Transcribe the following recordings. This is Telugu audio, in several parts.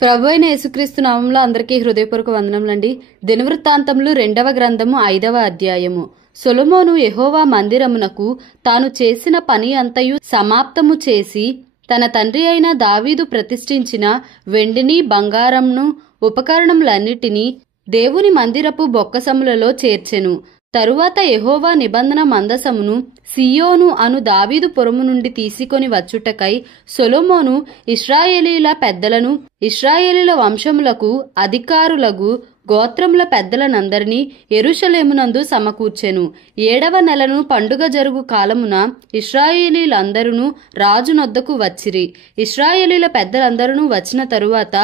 ప్రభు అయిన యేసుక్రీస్తు నామంలో అందరికీ హృదయపూర్వక వందనములండి. దినవృత్తాంతములు 2వ గ్రంథము 5వ అధ్యాయము. సొలొమోను యెహోవా మందిరమునకు తాను చేసిన పని అంతయు సమాప్తము చేసి తన తండ్రి అయిన దావీదు ప్రతిష్ఠించిన వెండిని బంగారంను ఉపకరణములన్నిటినీ దేవుని మందిరపు బొక్కసములలో చేర్చెను. తరువాత యెహోవా నిబంధన మందసమును సియోను అను దావీదు పురము నుండి తీసుకొని వచ్చుటకై సొలొమోను ఇశ్రాయేలీల పెద్దలను ఇశ్రాయేలీల వంశములకు అధికారులకు గోత్రముల పెద్దలనందరినీ యెరూషలేమునందు సమకూర్చెను. 7వ నెలను పండుగ జరుగు కాలమున ఇశ్రాయేలీలందరూ రాజునొద్దకు వచ్చిరి. ఇశ్రాయేలీల పెద్దలందరూ వచ్చిన తరువాత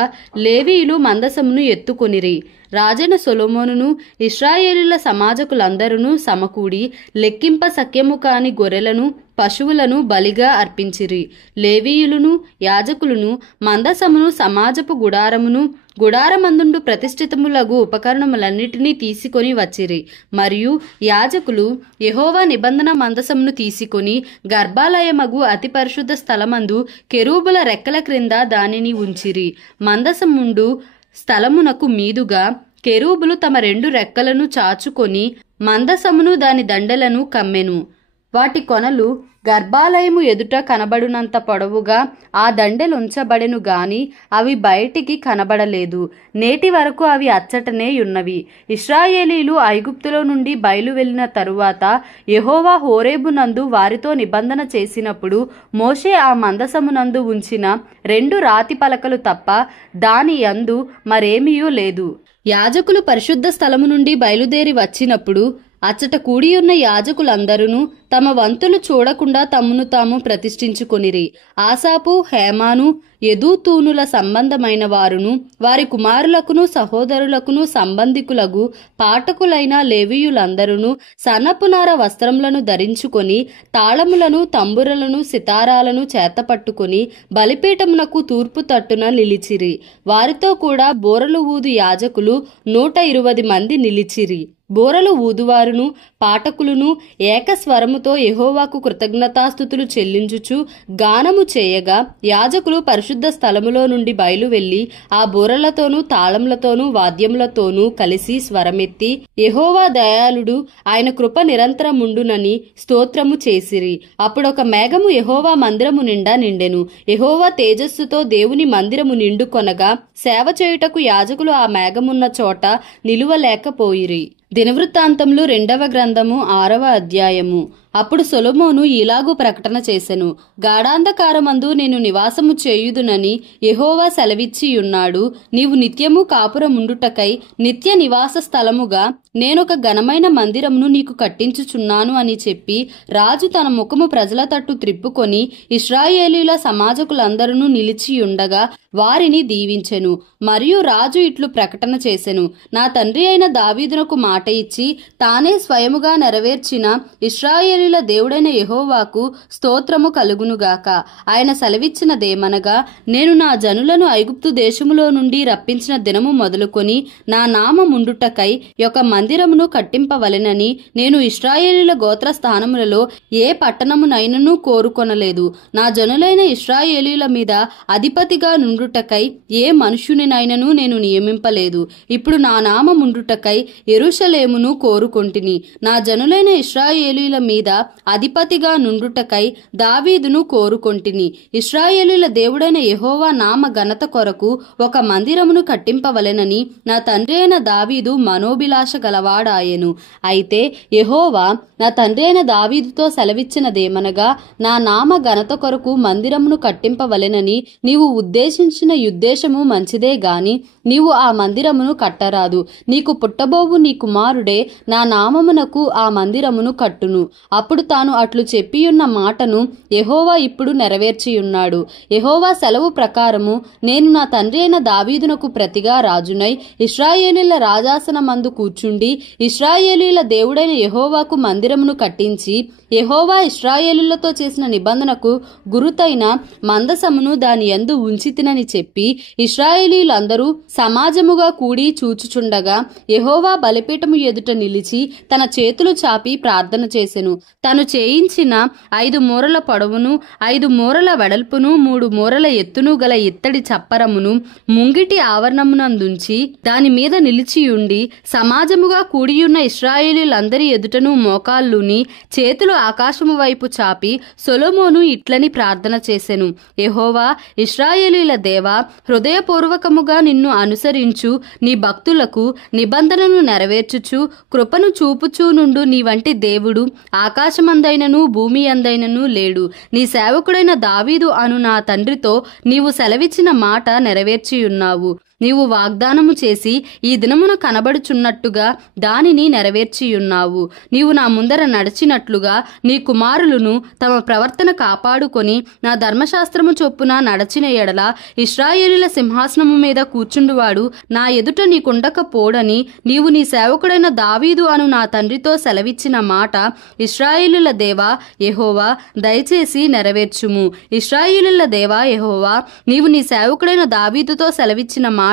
లేవీయులు మందసమును ఎత్తుకొనిరి. రాజైన సొలొమోనును ఇశ్రాయేలీల సమాజకులందరూ సమకూడి లెక్కింప సఖ్యము కాని గొర్రెలను పశువులను బలిగా అర్పించిరి. లేవీయులను యాజకులను మందసమును సమాజపు గుడారమును గుడారమందుండు ప్రతిష్ఠితములగు ఉపకరణములన్నిటినీ తీసుకొని వచ్చిరి. మరియు యాజకులు యెహోవా నిబంధన మందసమును తీసుకొని గర్భాలయమగు అతి పరిశుద్ధ స్థలమందు కెరూబుల రెక్కల క్రింద దానిని ఉంచిరి. మందసముండు స్థలమునకు మీదుగా కెరూబులు తమ 2 రెక్కలను చాచుకొని మందసమును దాని దండలను కమ్మెను. వాటి కొనలు గర్భాలయము ఎదుట కనబడునంత పొడవుగా ఆ దండెలుంచబడెను గాని అవి బయటికి కనబడలేదు. నేటి వరకు అవి అచ్చటనే ఉన్నవి. ఇశ్రాయేలీలు ఐగుప్తులో నుండి బయలు వెళ్లిన తరువాత యెహోవా హోరేబునందు వారితో నిబంధన చేసినప్పుడు మోషే ఆ మందసమునందు ఉంచిన 2 రాతి పలకలు తప్ప దాని యందు మరేమీయూ లేదు. యాజకులు పరిశుద్ధ స్థలము నుండి బయలుదేరి వచ్చినప్పుడు అచ్చట కూడియున్న యాజకులందరూ తమ వంతులు చూడకుండా తమను తాము ప్రతిష్ఠించుకొనిరి. ఆసాపు, హేమాను, యెదూతూనుల సంబంధమైన వారును వారి కుమారులకును సహోదరులకును సంబంధికులకు పాఠకులైన లేవీయులందరూ సన్నపునార వస్త్రములను ధరించుకొని తాళములను తంబురలను సితారాలను చేతపట్టుకొని బలిపీఠమునకు తూర్పు తట్టున నిలిచిరి. వారితో కూడా బోరలు ఊదు యాజకులు 120 మంది నిలిచిరి. బోరలు ఊదువారును పాఠకులను ఏకస్వరముతో యెహోవాకు కృతజ్ఞతాస్తుతులు చెల్లించుచు గానము చేయగా యాజకులు పరిశుద్ధ స్థలములో నుండి బయలు వెళ్లి ఆ బోరలతోనూ తాళములతోనూ వాద్యములతోనూ కలిసి స్వరమెత్తి యెహోవా దయాళుడు, ఆయన కృప నిరంతరముండునని స్తోత్రము చేసిరి. అప్పుడొక మేఘము యెహోవా మందిరము నిండా నిండెను. యెహోవా తేజస్సుతో దేవుని మందిరము నిండుకొనగా సేవ చేయుటకు యాజకులు ఆ మేఘమున్న చోట నిలువలేకపోయిరి. దినవృత్తాంతములు 2వ గ్రంథము 6వ అధ్యాయము. అప్పుడు సొలొమోను ఇలాగు ప్రకటన చేసెను. గాఢాంధకారమందు నేను నివాసము చేయుదునని యెహోవా సెలవిచ్చియున్నాడు. నీవు నిత్యము కాపురముండుటకై నిత్య నివాస స్థలముగా నేనొక ఘనమైన మందిరమును నీకు కట్టించుచున్నాను అని చెప్పి రాజు తన ముఖము ప్రజల తట్టు త్రిప్పుకొని ఇశ్రాయేలీల సమాజకులందరూ నిలిచియుండగా వారిని దీవించెను. మరియు రాజు ఇట్లు ప్రకటన చేసెను. నా తండ్రి అయిన దావీదునకు మాట ఇచ్చి తానే స్వయముగా నెరవేర్చిన ఇశ్రాయేలీల దేవుడైన యెహోవాకు స్తోత్రము కలుగునుగాక. ఆయన సెలవిచ్చినదేమనగా, నేను నా జనులను ఐగుప్తు దేశములో నుండి రప్పించిన దినము మొదలుకొని నా నామముండుటకై ఒక మందిరమును కట్టింపవలెనని నేను ఇశ్రాయేలీల గోత్ర స్థానములలో ఏ పట్టణమునైనను కోరుకొనలేదు. నా జనులైన ఇశ్రాయేలీల మీద అధిపతిగా నుండుటకై ఏ మనుష్యునినైనను నేను నియమింపలేదు. ఇప్పుడు నా నామముండుటకై యెరూషలేమును కోరుకొంటిని. నా జనులైన ఇశ్రాయేలీల మీద అధిపతిగా నుండుటకై దావీదును కోరుకొంటిని. ఇశ్రాయేలీల దేవుడైన యెహోవా నామ ఘనత కొరకు ఒక మందిరమును కట్టింపవలెనని నా తండ్రి అయిన దావీదు మనోభిలాష గలవాడాయెను. అయితే యెహోవా నా తండ్రి అయిన దావీదుతో సెలవిచ్చినదేమనగా, నా నామ ఘనత కొరకు మందిరమును కట్టింపవలెనని నీవు ఉద్దేశించిన ఉద్దేశము మంచిదే గాని నీవు ఆ మందిరమును కట్టరాదు. నీకు పుట్టబోవు నీ కుమారుడే నా నామమునకు ఆ మందిరమును కట్టును. అప్పుడు తాను అట్లు చెప్పియున్న మాటను యెహోవా ఇప్పుడు నెరవేర్చియున్నాడు. యెహోవా సెలవు ప్రకారము నేను నా తండ్రి అయిన దావీదునకు ప్రతిగా రాజునై ఇశ్రాయేలీల రాజాసనమందు కూర్చుండి ఇశ్రాయేలీల దేవుడైన యెహోవాకు మందిరమును కట్టించి యెహోవా ఇశ్రాయేలులతో చేసిన నిబంధనకు గురుతైన మందసమును దాని యందు ఉంచితినని చెప్పి ఇశ్రాయేలీయులందరూ సమాజముగా కూడి చూచుచుండగా యెహోవా బలిపీఠము ఎదుట నిలిచి తన చేతులు చాపి ప్రార్థన చేసెను. తను చేయించిన 5 మూరల పొడవును 5 మూరల వెడల్పును 3 మూరల ఎత్తును గల ఇత్తడి చప్పరమును ముంగిటి ఆవరణమునందుంచి దాని మీద నిలిచియుండి సమాజముగా కూడియున్న ఇశ్రాయేలీయులందరి ఎదుటను మోకాళ్ళుని చేతులు ఆకాశము వైపు చాపి సొలొమోను ఇట్లని ప్రార్థన చేసెను. యెహోవా ఇశ్రాయేలీయుల దేవా, హృదయపూర్వకముగా నిన్ను అనుసరించు నీ భక్తులకు నిబంధనను నెరవేర్చుచు కృపను చూపుచూ నుండు నీ వంటి దేవుడు ఆకాశమందైనను భూమి అందైనను లేడు. నీ సేవకుడైన దావీదు అను నా తండ్రితో నీవు సెలవిచ్చిన మాట నెరవేర్చియున్నావు. నీవు వాగ్దానము చేసి ఈ దినమున కనబడుచున్నట్టుగా దానిని నెరవేర్చియున్నావు. నీవు నా ముందర నడిచినట్లుగా నీ కుమారులను తమ ప్రవర్తన కాపాడుకొని నా ధర్మశాస్త్రము చొప్పున నడచిన ఎడల ఇశ్రాయేలీయుల సింహాసనము మీద కూర్చుండువాడు నా ఎదుట నీకుండకపోడని నీవు నీ సేవకుడైన దావీదు అను నా తండ్రితో సెలవిచ్చిన మాట ఇశ్రాయేలీయుల దేవా యెహోవా దయచేసి నెరవేర్చుము. ఇశ్రాయేలీయుల దేవా యెహోవా, నీవు నీ సేవకుడైన దావీదుతో సెలవిచ్చిన మాట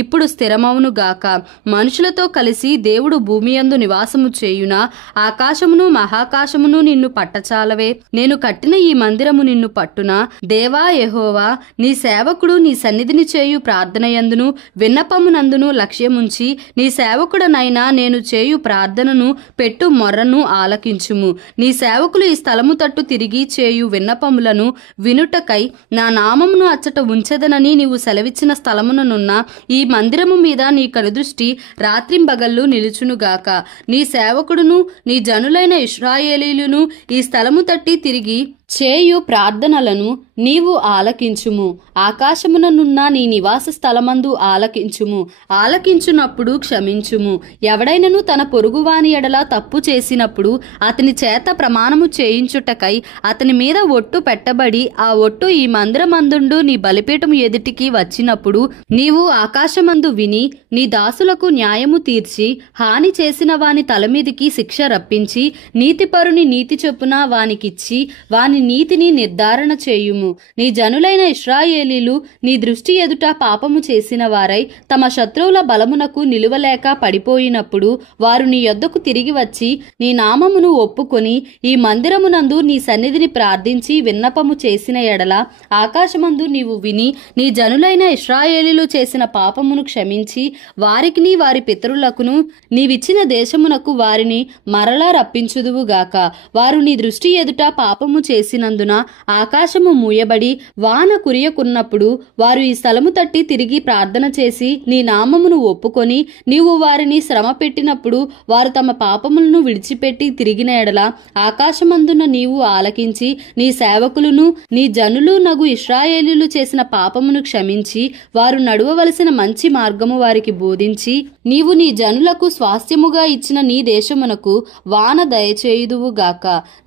ఇప్పుడు స్థిరమవునుగాక. మనుషులతో కలిసి దేవుడు భూమియందు నివాసము చేయునా? ఆకాశమును మహాకాశమును నిన్ను పట్టచాలవే. నేను కట్టిన ఈ మందిరము నిన్ను పట్టునా? దేవా యెహోవా, నీ సేవకుడు నీ సన్నిధిని చేయు ప్రార్థనయందును విన్నపమునందును లక్ష్యముంచి నీ సేవకుడనైనా నేను చేయు ప్రార్థనను పెట్టు మొర్రను ఆలకించుము. నీ సేవకులు ఈ స్థలము తట్టు తిరిగి చేయు విన్నపములను వినుటకై నా నామమును అచ్చట ఉంచెదనని నీవు సెలవిచ్చిన స్థలముననున్న ఈ మందిరము మీద నీ కనుదృష్టి రాత్రింబగళ్ళు నిలుచునుగాక. నీ సేవకుడును నీ జనులైన ఇశ్రాయేలీయులను ఈ స్థలము తట్టి తిరిగి చేయు ప్రార్థనలను నీవు ఆలకించుము. ఆకాశముననున్న నీ నివాస స్థలమందు ఆలకించుము. ఆలకించునప్పుడు క్షమించుము. ఎవడైనను తన పొరుగువాని ఎడల తప్పు చేసినప్పుడు అతని చేత ప్రమాణము చేయించుటకై అతని మీద ఒట్టు పెట్టబడి ఆ ఒట్టు ఈ మందిరమందుండు నీ బలిపీఠము ఎదుటికి వచ్చినప్పుడు నీవు ఆకాశమందు విని నీ దాసులకు న్యాయము తీర్చి హాని చేసిన వాని తలమీదికి శిక్ష రప్పించి నీతిపరుని నీతి చొప్పున వానికిచ్చి వాని నీతిని నిర్ధారణ చేయుము. నీ జనులైన ఇశ్రాయేలీలు నీ దృష్టి ఎదుట పాపము చేసిన వారై తమ శత్రువుల బలమునకు నిలువలేక పడిపోయినప్పుడు వారు నీ యొద్దకు తిరిగి వచ్చి నీ నామమును ఒప్పుకొని ఈ మందిరమునందు నీ సన్నిధిని ప్రార్థించి విన్నపము చేసిన ఎడల ఆకాశమందు నీవు విని నీ జనులైన ఇశ్రాయేలీలు చేసిన పాపమును క్షమించి వారికిని వారి పితరులకును నీవిచ్చిన దేశమునకు వారిని మరలా రప్పించుదువుగాక. వారు నీ దృష్టి ఎదుట పాపము చేసినందున ఆకాశము మూయబడి వాన కురియకున్నప్పుడు వారు ఈ స్థలము తట్టి తిరిగి ప్రార్థన చేసి నీ నామమును ఒప్పుకొని నీవు వారిని శ్రమ పెట్టినప్పుడు వారు తమ పాపములను విడిచిపెట్టి తిరిగిన ఎడల ఆకాశమందున నీవు ఆలకించి నీ సేవకులను నీ జనులు నగు ఇశ్రాయేలీయులు చేసిన పాపమును క్షమించి వారు నడువవలసిన మంచి మార్గము వారికి బోధించి నీవు నీ జనులకు స్వాస్థ్యముగా ఇచ్చిన నీ దేశమునకు వాన దయచేయుదువుగాక.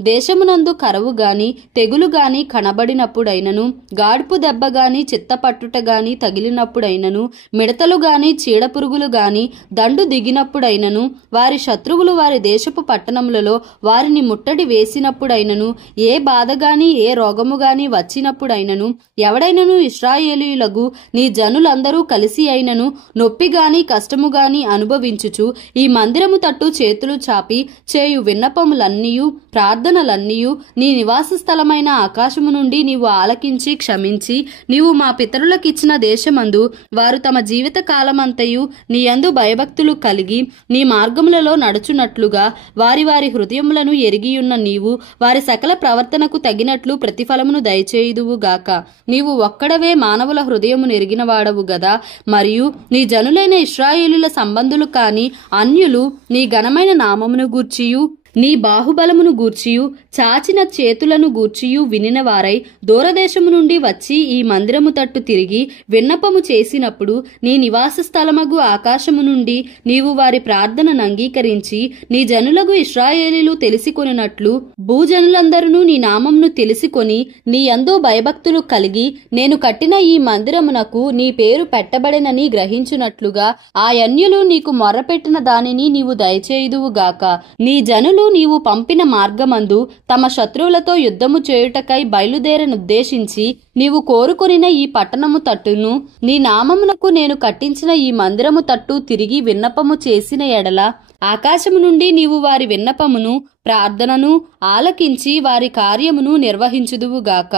దేశమునందు కరవు గాని తెగులు గాని కనబడినప్పుడైనను గాడుపు దెబ్బ గాని చిత్తపట్టుట గాని తగిలినప్పుడైనను మిడతలు గాని చీడపురుగులు గాని దండు దిగినప్పుడైనను వారి శత్రువులు వారి దేశపు పట్టణములలో వారిని ముట్టడి వేసినప్పుడైనను ఏ బాధ గాని ఏ రోగము గాని వచ్చినప్పుడైనను ఎవడైనను ఇశ్రాయేలీయులకు నీ జనులందరూ కలిసి అయినను నొప్పి గాని కష్టము గాని అనుభవించుచు ఈ మందిరము తట్టు చేతులు చాపి చేయు విన్నపములన్నీయు ప్రార్థనలన్నీయు నీ నివాస స్థలమైన ఆకాశము నుండి నీవు ఆలకించి క్షమించి నీవు మా పితరులకిచ్చిన దేశమందు వారు తమ జీవిత కాలమంతయు నీ యందు భయభక్తులు కలిగి నీ మార్గములలో నడుచున్నట్లుగా వారి వారి హృదయములను ఎరిగియున్న నీవు వారి సకల ప్రవర్తనకు తగినట్లు ప్రతిఫలమును దయచేయుదువుగాక. నీవు ఒక్కడవే మానవుల హృదయమును ఎరిగిన వాడవు గదా. మరియు నీ జనులైన ఇశ్రాయేలుల సంబంధులు కాని అన్యులు నీ ఘనమైన నామమును గూర్చియు నీ బాహుబలమును గూర్చియు చాచిన చేతులను గూర్చియు వినిన వారై దూరదేశము నుండి వచ్చి ఈ మందిరము తట్టు తిరిగి విన్నపము చేసినప్పుడు నీ నివాస స్థలమగు ఆకాశము నుండి నీవు వారి ప్రార్థనను అంగీకరించి నీ జనులకు ఇశ్రాయేలీలు తెలిసికొనినట్లు భూజనులందరూ నీ నామమును తెలిసికొని నీ యందు భయభక్తులు కలిగి నేను కట్టిన ఈ మందిరమునకు నీ పేరు పెట్టబడినని గ్రహించునట్లుగా ఆ అన్యులు నీకు మొర్రపెట్టిన దానిని నీవు దయచేయుదువుగాక. నీ జనులు నీవు పంపిన మార్గమందు తమ శత్రువులతో యుద్ధము చేయుటకై బయలుదేరనుద్దేశించి నీవు కోరుకొనిన ఈ పట్టణము తట్టును నీ నామమునకు నేను కట్టించిన ఈ మందిరము తట్టు తిరిగి విన్నపము చేసిన ఎడల ఆకాశము నుండి నీవు వారి విన్నపమును ప్రార్థనను ఆలకించి వారి కార్యమును నిర్వహించుదువుగాక.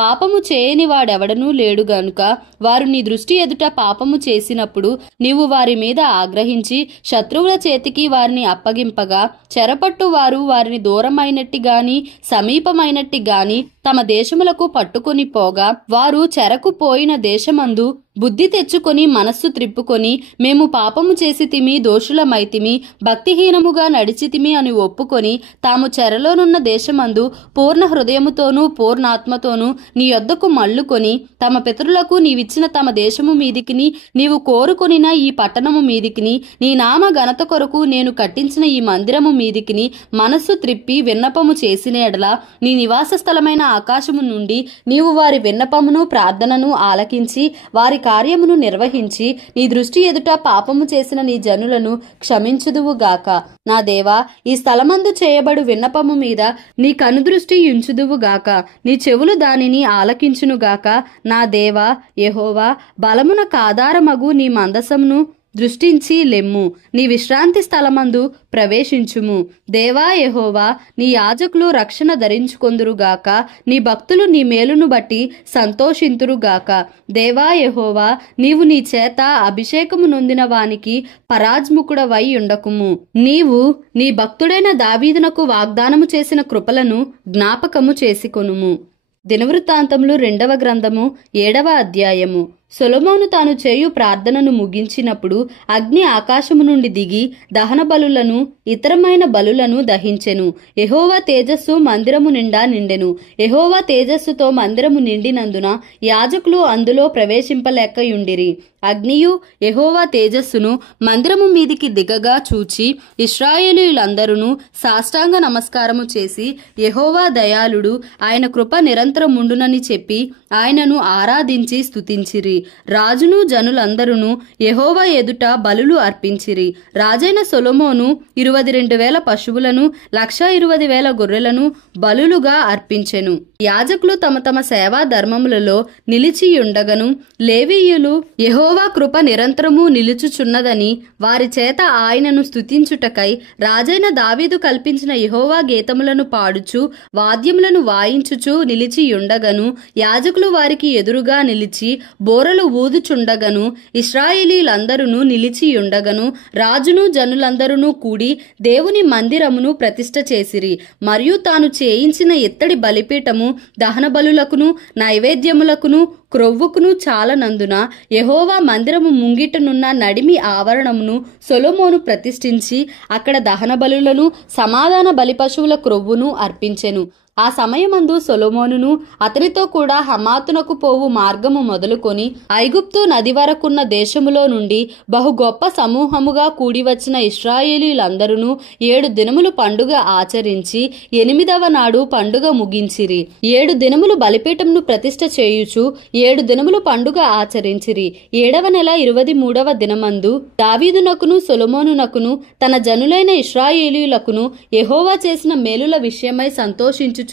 పాపము చేయని వాడెవడనూ లేడు గనుక వారు నీ దృష్టి ఎదుట పాపము చేసినప్పుడు నీవు వారి మీద ఆగ్రహించి శత్రువుల చేతికి వారిని అప్పగింపగా చెరపట్టు వారు వారిని దూరమైనట్టి గాని సమీపమైనట్టి గాని తమ దేశములకు పట్టుకొని పోగా వారు చెరకు పోయిన దేశమందు బుద్ధి తెచ్చుకొని మనస్సు త్రిప్పుకొని మేము పాపము చేసితిమి, దోషులమైతిమి, భక్తిహీనముగా నడిచితిమి అని ఒప్పుకొని తాము చెరలోనున్న దేశమందు పూర్ణ హృదయముతోనూ పూర్ణాత్మతోనూ నీ యొద్దకు మల్లుకొని తమ పితరులకు నీవిచ్చిన తమ దేశము మీదికిని నీవు కోరుకొనిన ఈ పట్టణము మీదికిని నీ నామ ఘనత కొరకు నేను కట్టించిన ఈ మందిరము మీదికిని మనస్సు త్రిప్పి విన్నపము చేసిన ఎడల నీ నివాస స్థలమైన ఆకాశము నుండి నీవు వారి విన్నపమును ప్రార్థనను ఆలకించి వారి కార్యమును నిర్వహించి నీ దృష్టి ఎదుట పాపము చేసిన నీ జనులను క్షమించుదువుగాక. నా దేవా, ఈ స్థలమందు చేయబడు విన్నపము మీద నీ కనుదృష్టి ఉంచుదువుగాక. నీ చెవులు దానిని ఆలకించునుగాక. నా దేవా యెహోవా, బలమున కాధారమగు నీ మందసమును దృష్టించి లెమ్ము. నీ విశ్రాంతి స్థలమందు ప్రవేశించుము. దేవా యెహోవా, నీ యాజకులు రక్షణ ధరించుకొందురుగాక. నీ భక్తులు నీ మేలును బట్టి సంతోషింతురుగాక. దేవా యెహోవా, నీవు నీ చేత అభిషేకము నొందిన వానికి పరాజ్ముకుడవై ఉండకుము. నీవు నీ భక్తుడైన దావీదునకు వాగ్దానము చేసిన కృపలను జ్ఞాపకము చేసుకొనుము. దినవృత్తాంతములు 2వ గ్రంథము 7వ అధ్యాయము. సొలొమోను తాను చేయు ప్రార్థనను ముగించినప్పుడు అగ్ని ఆకాశము నుండి దిగి దహన బలులను ఇతరమైన బలులను దహించెను. యెహోవా తేజస్సు మందిరము నిండా నిండెను. యెహోవా తేజస్సుతో మందిరము నిండినందున యాజకులు అందులో ప్రవేశింపలేకయుండిరి. అగ్నియు యెహోవా తేజస్సును మందిరము మీదికి దిగగా చూచి ఇశ్రాయేలీయులందరూ సాష్టాంగ నమస్కారము చేసి యెహోవా దయాళుడు, ఆయన కృప నిరంతరముండునని చెప్పి ఆయనను ఆరాధించి స్తుతించిరి. రాజును జనులందరూ యెహోవా ఎదుట బలులు అర్పించిరి. రాజైన సొలొమోను 22,000 పశువులను 120,000 గొర్రెలను బలులుగా అర్పించెను. యాజకులు తమ తమ సేవా ధర్మములలో నిలిచియుండగను లేవీయులు యెహోవా కృప నిరంతరము నిలుచుచున్నదని వారి చేత ఆయనను స్తుతించుటకై రాజైన దావీదు కల్పించిన యెహోవా గీతములను పాడుచు వాద్యములను వాయించుచు నిలిచియుండగను యాజకులు వారికి ఎదురుగా నిలిచి బోరలు ఊదుచుండగను ఇశ్రాయేలీలందరూ నిలిచియుండగను రాజును జనులందరూ కూడి దేవుని మందిరమును ప్రతిష్ఠ చేసిరి. మరియు తాను చేయించిన ఇత్తడి బలిపీఠము దహన బలులకును నైవేద్యములకును క్రొవ్వుకును చాలనందున యెహోవా మందిరము ముంగిటనున్న నడిమి ఆవరణమును సొలొమోను ప్రతిష్ఠించి అక్కడ దహన బలులను సమాధాన బలి పశువుల క్రొవ్వును అర్పించెను. ఆ సమయమందు సొలొమోనును అతనితో కూడా హమాతునకు పోవు మార్గము మొదలుకొని ఐగుప్తు నది వరకున్న దేశములో నుండి బహు గొప్ప సమూహముగా కూడివచ్చిన ఇశ్రాయేలీలందరూ 7 దినములు పండుగ ఆచరించి 8వ నాడు పండుగ ముగించిరి. 7 దినములు బలిపీఠమును ప్రతిష్ఠ చేయుచు 7 దినములు పండుగ ఆచరించిరి. 7వ నెల 23వ దినమందు దావీదునకును సొలొమోనునకును తన జనులైన ఇశ్రాయేలీయులకును యెహోవా చేసిన మేలుల విషయమై సంతోషించు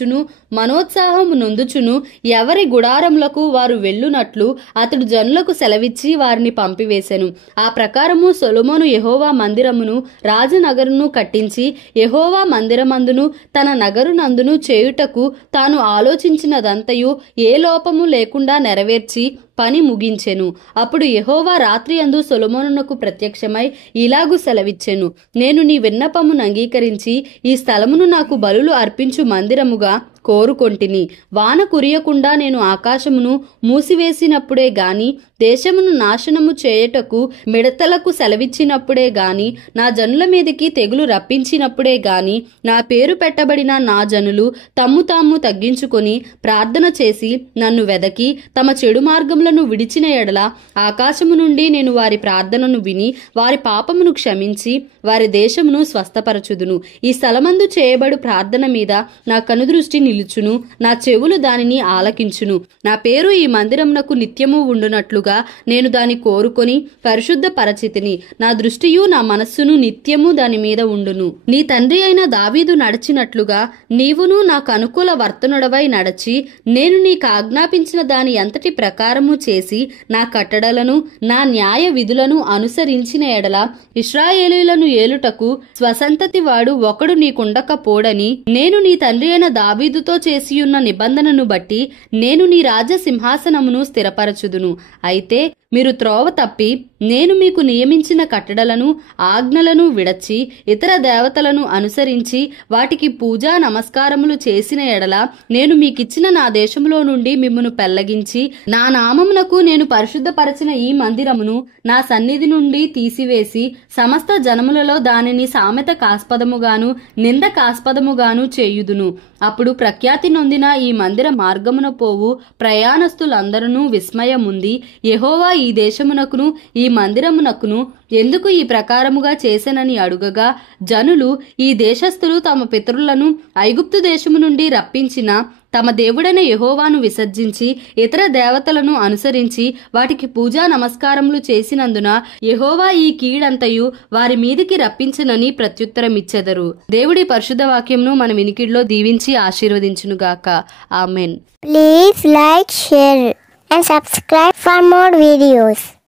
మనోత్సాహము నొందుచును ఎవరి గుడారములకు వారు వెళ్ళునట్లు అతడు జనులకు సెలవిచ్చి వారిని పంపివేశెను. ఆ ప్రకారము సొలొమోను యెహోవా మందిరమును రాజనగరును కట్టించి యెహోవా మందిరమందును తన నగరునందును చేయుటకు తాను ఆలోచించినదంతయు ఏ లోపము లేకుండా నెరవేర్చి పని ముగించెను. అప్పుడు యెహోవా రాత్రియందు సొలొమోనునకు ప్రత్యక్షమై ఇలాగు సెలవిచ్చెను, నేను నీ విన్నపమును అంగీకరించి ఈ స్థలమును నాకు బలులు అర్పించు మందిరముగా కోరుకొంటిని. వాన కురియకుండా నేను ఆకాశమును మూసివేసినప్పుడే గాని దేశమును నాశనము చేయుటకు మిడతలకు సెలవిచ్చినప్పుడే గాని నా జనుల మీదికి తెగులు రప్పించినప్పుడే గాని నా పేరు పెట్టబడిన నా జనులు తమ్ము తాము తగ్గించుకొని ప్రార్థన చేసి నన్ను వెదకి తమ చెడు మార్గములను విడిచిన ఎడల ఆకాశము నుండి నేను వారి ప్రార్థనను విని వారి పాపమును క్షమించి వారి దేశమును స్వస్థపరచుదును. ఈ స్థలమందు చేయబడు ప్రార్థన మీద నా కనుదృష్టి నిలుచును, నా చెవులు దానిని ఆలకించును. నా పేరు ఈ మందిరమునకు నిత్యము ఉండునట్లుగా నేను దాని కోరుకొని పరిశుద్ధ పరచితిని. నా దృష్టియు నా మనస్సును నిత్యము దాని మీద ఉండును. నీ తండ్రి అయిన దావీదు నడిచినట్లుగా నీవును నాకు అనుకూల వర్తనుడవై నడచి నేను నీకు ఆజ్ఞాపించిన దాని అంతటి ప్రకారము చేసి నా కట్టడలను నా న్యాయ విధులను అనుసరించిన ఎడల ఇశ్రాయేలీయులను ఏలుటకు స్వసంతతి వాడు ఒకడు నీకుండకపోడని నేను నీ తండ్రి అయిన దావీదుతో చేసియున్న నిబంధనను బట్టి నేను నీ రాజ్య సింహాసనమును స్థిరపరచుదును. అయితే మీరు త్రోవ తప్పి నేను మీకు నియమించిన కట్టడలను ఆజ్ఞలను విడచి ఇతర దేవతలను అనుసరించి వాటికి పూజా నమస్కారములు చేసిన ఎడల నేను మీకిచ్చిన నా దేశములో నుండి మిమ్మును పెళ్లగించి నా నామమునకు నేను పరిశుద్ధపరచిన ఈ మందిరమును నా సన్నిధి నుండి తీసివేసి సమస్త జనములలో దానిని సామెత కాస్పదముగాను నింద కాస్పదముగాను చేయుదును. అప్పుడు ప్రఖ్యాతి నొందిన ఈ మందిర మార్గమున పోవు ప్రయాణస్తులందరూ విస్మయముంది యెహోవా ఈ దేశమునకును ఈ మందిరమునకును ఎందుకు ఈ ప్రకారముగా చేసెనని అడుగగా జనులు ఈ దేశస్థులు తమ పితరులను ఐగుప్తు దేశము నుండి రప్పించిన తమ దేవుడైన యెహోవాను విసర్జించి ఇతర దేవతలను అనుసరించి వాటికి పూజా నమస్కారములు చేసినందున యెహోవా ఈ కీడంతయు వారి మీదికి రప్పించనని ప్రత్యుత్తరమిచ్చెదరు. దేవుడి పరిశుద్ధ వాక్యమును మన వినికిడిలో దీవించి ఆశీర్వదించునుగాక. Amen. Please like, share and subscribe for more videos.